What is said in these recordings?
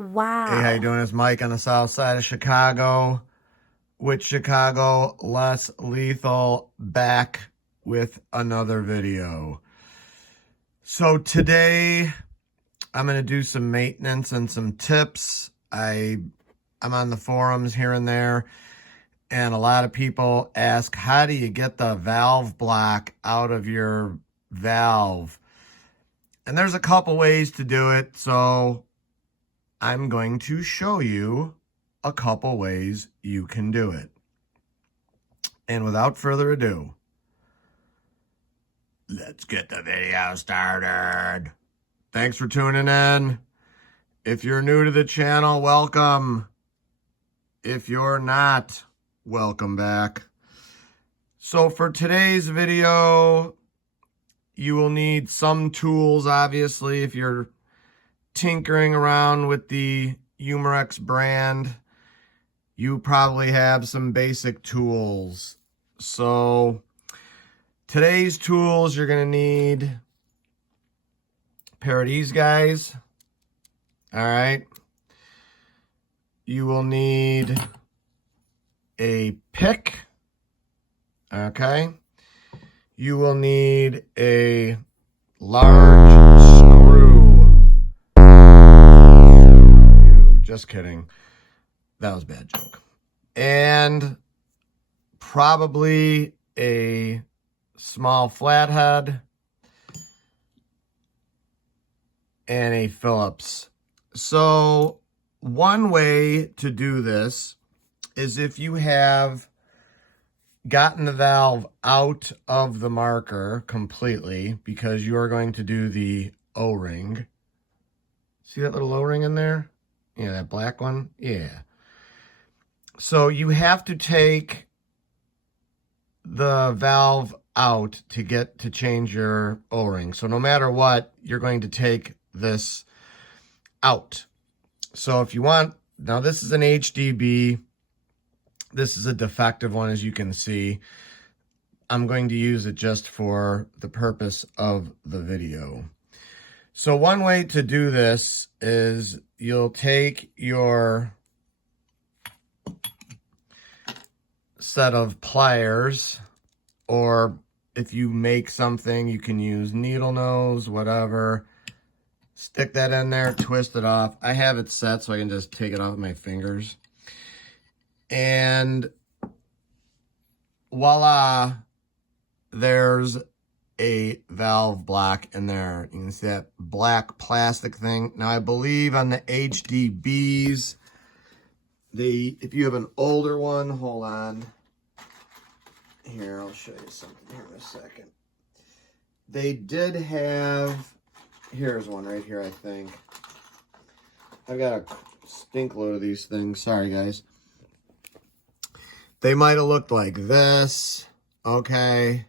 Wow. Hey, how you doing? It's Mike on the south side of Chicago. With Chicago Less Lethal, back with another video. So today I'm going to do some maintenance and some tips. I'm on the forums here and there, and a lot of people ask, how do you get the valve block out of your valve? And there's a couple ways to do it, so I'm going to show you a couple ways you can do it. And without further ado, let's get the video started. Thanks for tuning in. If you're new to the channel, welcome. If you're not, welcome back. So for today's video, you will need some tools, obviously, if you're tinkering around with the Umarex brand. You probably have some basic tools. So today's tools, you're going to need a pair of these guys. All right. You will need a pick. Okay. You will need a large screw. Just kidding. That was a bad joke. And probably a small flathead and a Phillips. So one way to do this is if you have gotten the valve out of the marker completely, because you are going to do the O-ring. See that little O-ring in there? Yeah, that black one? Yeah. So you have to take the valve out to change your O-ring. So no matter what, you're going to take this out. So if you want, now this is an HDB. This is a defective one, as you can see. I'm going to use it just for the purpose of the video. So one way to do this is you'll take your set of pliers, or if you make something, you can use needle nose, whatever. Stick that in there, twist it off. I have it set so I can just take it off with my fingers. And voila, there's a valve block in there. You can see that black plastic thing. Now I believe on the HDBs, if you have an older one, hold on. Here, I'll show you something here in a second. They did have, here's one right here, I think. I've got a stink load of these things. Sorry, guys. They might have looked like this, okay?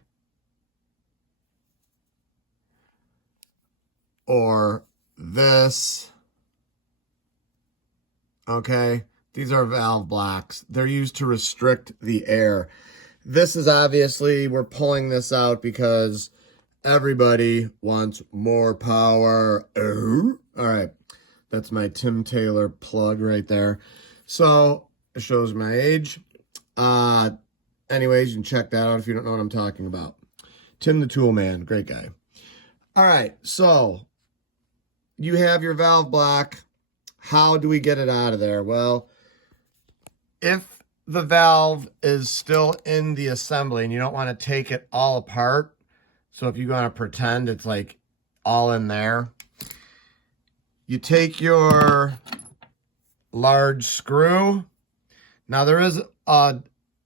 Or this, okay? These are valve blocks. They're used to restrict the air. This is obviously, we're pulling this out because everybody wants more power. All right, that's my Tim Taylor plug right there. So it shows my age. Anyways, you can check that out if you don't know what I'm talking about. Tim the Tool Man, great guy. All right, so you have your valve block. How do we get it out of there? Well, if the valve is still in the assembly and you don't want to take it all apart, so if you want to pretend it's like all in there, you take your large screw. Now there is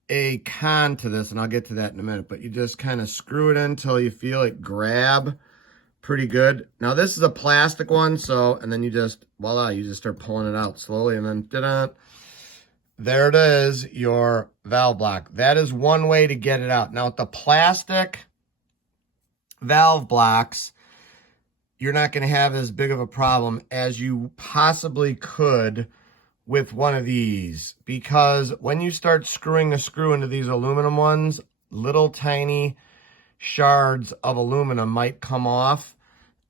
a con to this, and I'll get to that in a minute, but you just kind of screw it in until you feel it grab pretty good. Now this is a plastic one, so, and then you just, voila, you just start pulling it out slowly, and then ta-da, there it is, your valve block. That is one way to get it out. Now with the plastic valve blocks, you're not going to have as big of a problem as you possibly could with one of these, because when you start screwing a screw into these aluminum ones, little tiny shards of aluminum might come off.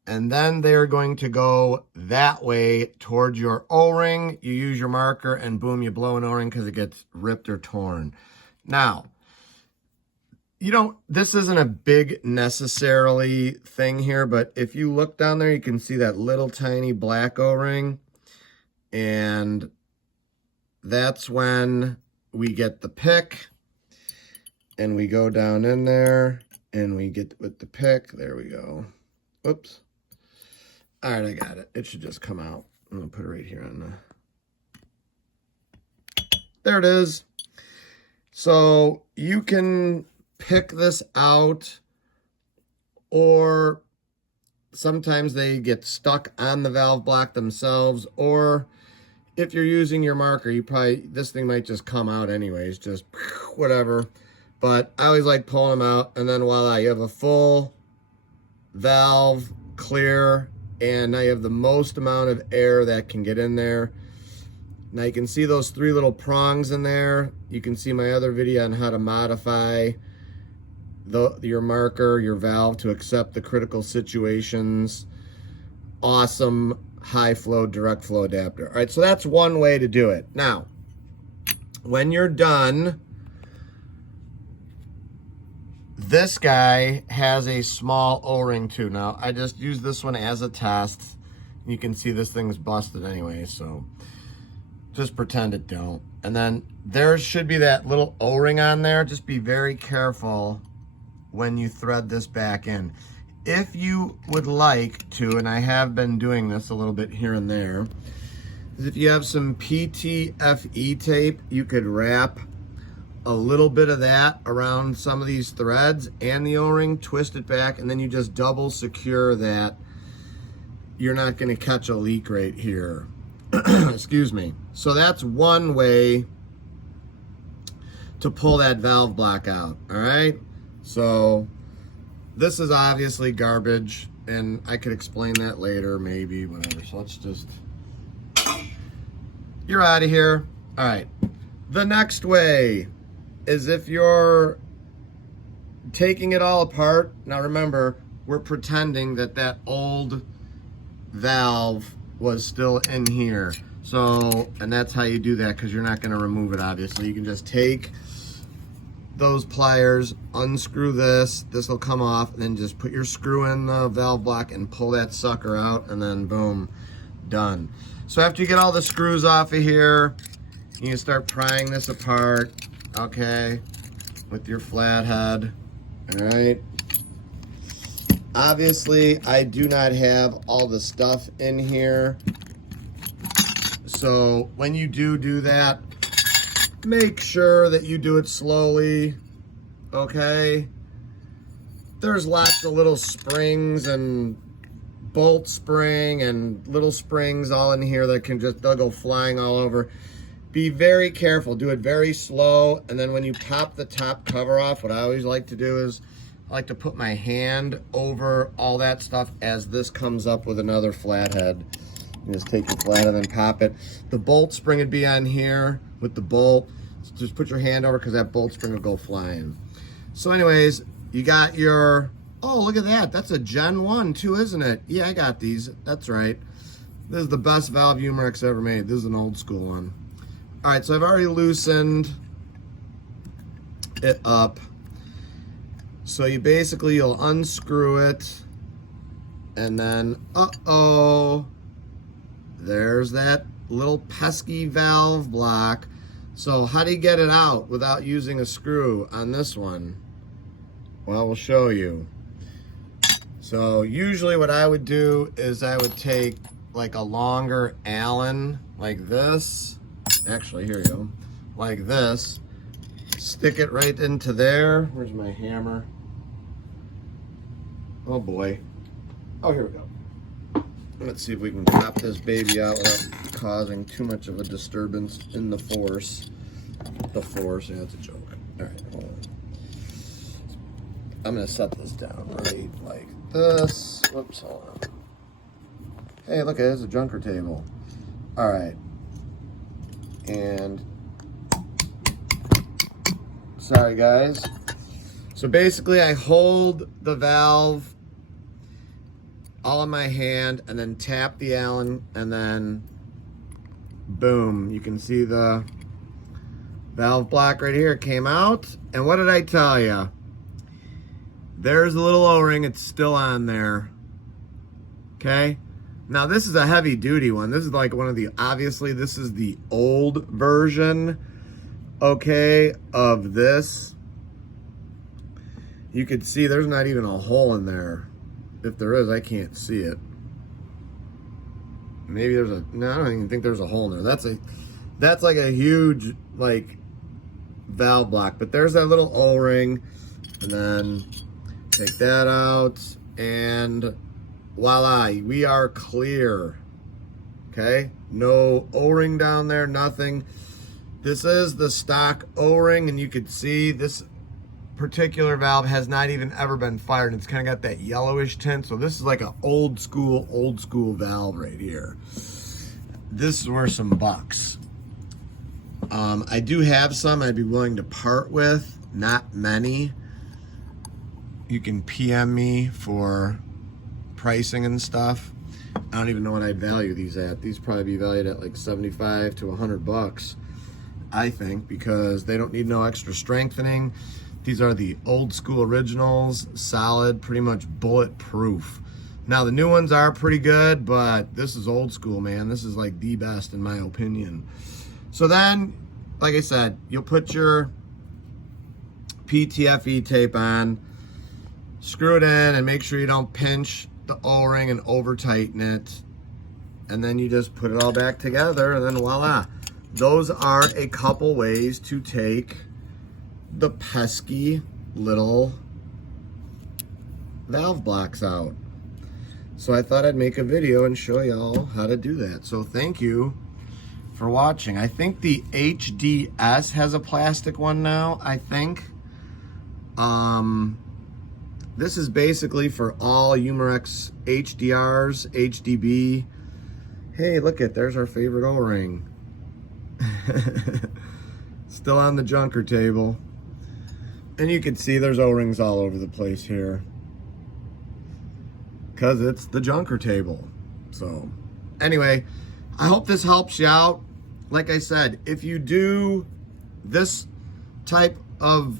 and then they're going to go that way towards your O-ring. You use your marker and boom, you blow an O-ring because it gets ripped or torn. Now, this isn't a big necessarily thing here, but if you look down there, you can see that little tiny black O-ring, and that's when we get the pick, and we go down in there, and we get with the pick. There we go. Oops. All right, I got it. It should just come out. I'm going to put it right here on the... There it is. So you can pick this out, or sometimes they get stuck on the valve block themselves, or if you're using your marker, this thing might just come out anyways, just whatever. But I always like pulling them out, and then voila, you have a full valve clear, and now you have the most amount of air that can get in there. Now you can see those 3 little prongs in there. You can see my other video on how to modify your marker, your valve to accept the critical situations. Awesome high flow, direct flow adapter. All right, so that's one way to do it. Now, when you're done, this guy has a small O-ring too. Now, I just used this one as a test. You can see this thing's busted anyway, so just pretend it don't. And then there should be that little O-ring on there. Just be very careful when you thread this back in. If you would like to, and I have been doing this a little bit here and there, is if you have some PTFE tape, you could wrap a little bit of that around some of these threads and the O-ring, twist it back, and then you just double secure that. You're not going to catch a leak right here. Excuse me. So that's one way to pull that valve block out. All right. So this is obviously garbage, and I could explain that later, maybe, whatever. So let's just, you're out of here. All right. The next way is if you're taking it all apart. Now remember, we're pretending that that old valve was still in here. So, and that's how you do that, because you're not going to remove it, obviously. You can just take those pliers, unscrew this will come off, and then just put your screw in the valve block and pull that sucker out, and then boom, done. So after you get all the screws off of here, you can start prying this apart, okay, with your flathead. All right. Obviously, I do not have all the stuff in here. So when you do that, make sure that you do it slowly, okay? There's lots of little springs and bolt spring and little springs all in here that they'll go flying all over. Be very careful, do it very slow, and then when you pop the top cover off, what I always like to do is I like to put my hand over all that stuff as this comes up with another flathead. You just take your flathead and pop it. The bolt spring would be on here with the bolt. Just put your hand over because that bolt spring will go flying. So anyways, you got your, oh, look at that. That's a Gen 1 too, isn't it? Yeah, I got these. That's right. This is the best valve umarex ever made. This is an old school one. All right, so I've already loosened it up. So you'll unscrew it, and then, there's that little pesky valve block. So how do you get it out without using a screw on this one? Well, we'll show you. So usually what I would do is I would take like a longer Allen like this. Actually, here you go. Like this. Stick it right into there. Where's my hammer? Oh boy. Oh, here we go. Let's see if we can pop this baby out without causing too much of a disturbance in the force. The force, yeah, it's a joke. All right, hold on. I'm gonna set this down right like this. Whoops, hold on. Hey, look, there's a junker table. All right. And sorry guys. So basically I hold the valve all in my hand, and then tap the Allen, and then boom, you can see the valve block right here came out. And what did I tell you? There's a little O-ring, it's still on there. Okay, now this is a heavy duty one. This is like one of the, obviously this is the old version, okay, of this. You could see there's not even a hole in there. If there is, I can't see it. Maybe there's a, no, I don't even think there's a hole in there. That's like a huge, like, valve block. But there's that little O-ring, and then take that out, and voila, we are clear. Okay, no O-ring down there, nothing. This is the stock O-ring, and you could see this particular valve has not even ever been fired. It's kind of got that yellowish tint, so this is like an old school valve right here. This is worth some bucks. I do have some I'd be willing to part with, not many. You can PM me for pricing and stuff. I don't even know what I'd value these at. These probably be valued at like 75 to 100 bucks, I think, because they don't need no extra strengthening. These are the old school originals, solid, pretty much bulletproof. Now the new ones are pretty good, but this is old school, man. This is like the best in my opinion. So then, like I said, you'll put your PTFE tape on, screw it in, and make sure you don't pinch the O-ring and over tighten it. And then you just put it all back together, and then voila. Those are a couple ways to take the pesky little valve blocks out. So I thought I'd make a video and show y'all how to do that. So thank you for watching. I think the HDS has a plastic one now, I think. This is basically for all umarex HDRs, HDB. Hey, look it, there's our favorite O-ring. Still on the junker table. And you can see there's O-rings all over the place here, because it's the junker table. So anyway, I hope this helps you out. Like I said, if you do this type of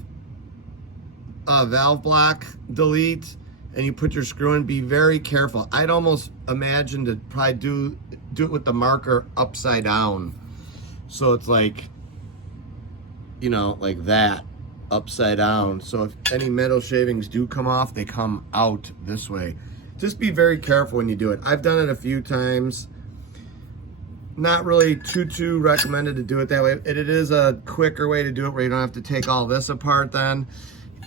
valve block delete and you put your screw in, be very careful. I'd almost imagine to probably do it with the marker upside down. So it's like, you know, like that, upside down. So if any metal shavings do come off, they come out this way. Just be very careful when you do it. I've done it a few times. Not really too recommended to do it that way. It is a quicker way to do it where you don't have to take all this apart then.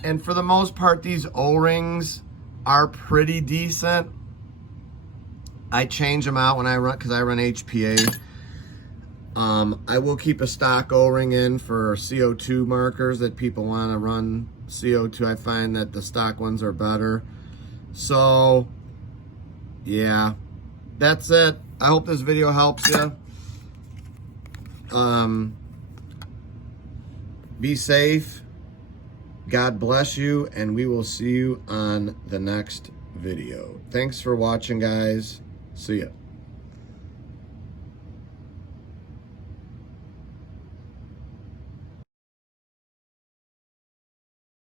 And for the most part, these O-rings are pretty decent. I change them out when I run, because I run HPA. I will keep a stock O-ring in for CO2 markers that people want to run CO2. I find that the stock ones are better. So yeah, that's it. I hope this video helps you. Be safe. God bless you, and we will see you on the next video. Thanks for watching, guys. See ya.